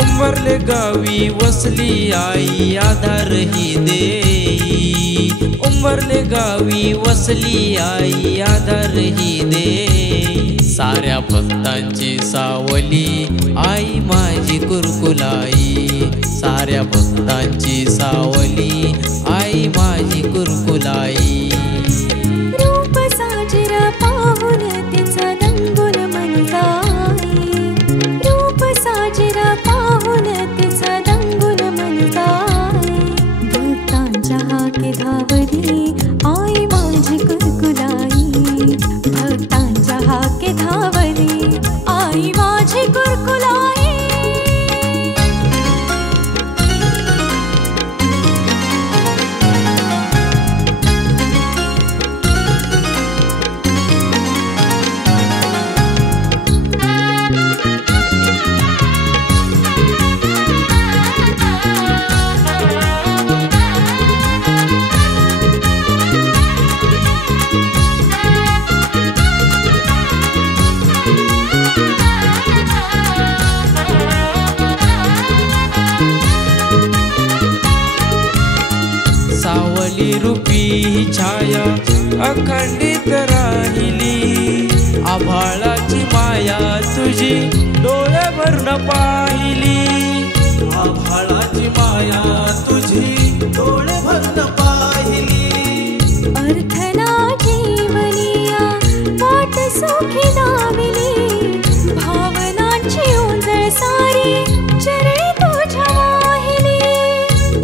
उंबरले गावी वसली आई आधार ही देई। उंबरले गावी वसली आई आधार ही देई। साऱ्या भक्तांची सावली आई माझी कुरकुलाई। साऱ्या भक्तांची सावली आई माझी कुरकुलाई। रूप साजरा पाहून तिचा दंगुल मन जाई। रूप साजरा पाहून तिचा दंगुल मन जाई। भक्तांच्या हाके धावली आई माझी कुरकुलाई। भक्तांच्या हाके धावली आई माझी कुरकुलाई। सावली रूपी ही छाया अखंडित राहिली। आभाळाची माया तुझी डोळे भरून पाहिली। आभाळाची माया तुझी डोळे भरून पाहिली। अर्थना जीवनिया वाट सुखी लावली। भावनांची उंजळ सारी चरणी तुझ्या वाहिली।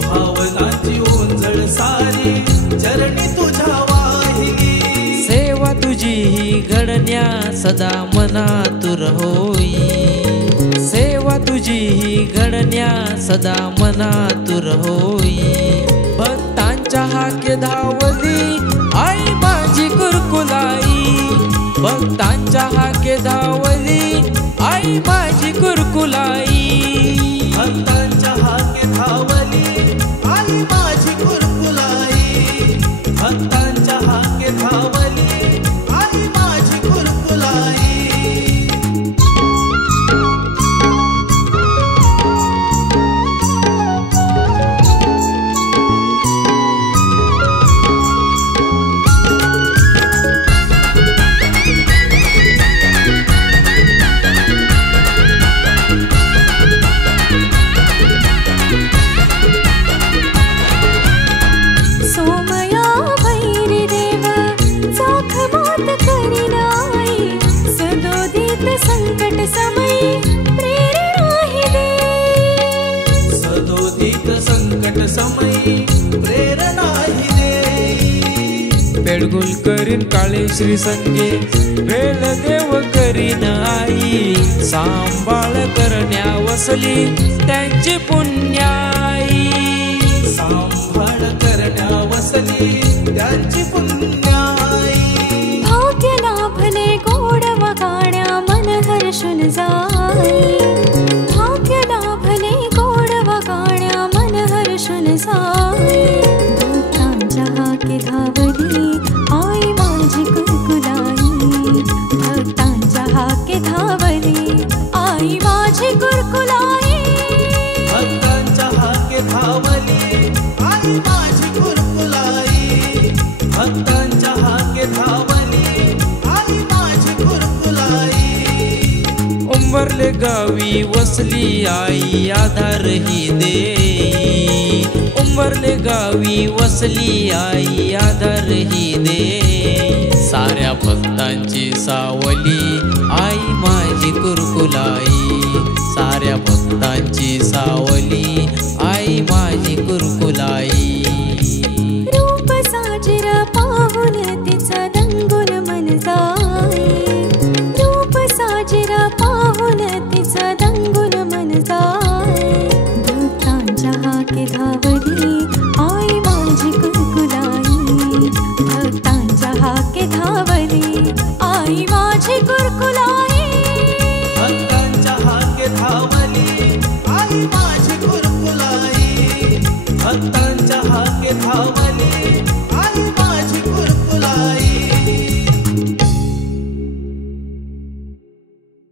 भावनाची उंजळ सारी चरणी तुझ्या वाहिली। सेवा तुझी ही घडण्या सदा मनातूर होई। सेवा तुझी ही घडण्या सदा मनातूर होई। भक्तांच्या हाके धावली आई माझी कुरकुलाई। भक्तांच्या हाके धावली आई माझी कुरकुलाई। भक्तांच्या हाके धावली आई माझी कुरकुलाई। भक्तांच्या हाके धावली आई माझी कुरकुलाई। सोमया भैरी देव चाख मात करीनाई। सदोदित संकट समयी प्रेरणा ही देई। सदोदित संकट समयी प्रेरणा ही देई। पेडगुल करीन काळे श्री संगे वेळ देव करीन आई। सांभाळ करण्या वसली त्यांची पुण्याई। सांभाळ करण्या वसली त्यांची पुण्याई। भाग्य लाभले गोड वगाड्या मन हर्षुन जाई। भाग्य लाभले गोड वगाड्या मन हर्षुन जाई। भक्तांच्या हाके धावली आई माझी कुरकुलाई। भक्तांच्या हाके धावली आई माझी कुरकुलाई। भक्तांच्या हाके धावली आई माझी कुरकुलाई। भक्तांच्या हाके धावली आई माझी कुरकुलाई। उंबरले गावी वसली आई आधार ही देई। उंबरले गावी वसली आई आधार ही दे साऱ्या भक्तांची सावली आई माझी कुरकुलाई साऱ्या भक्तांची सावली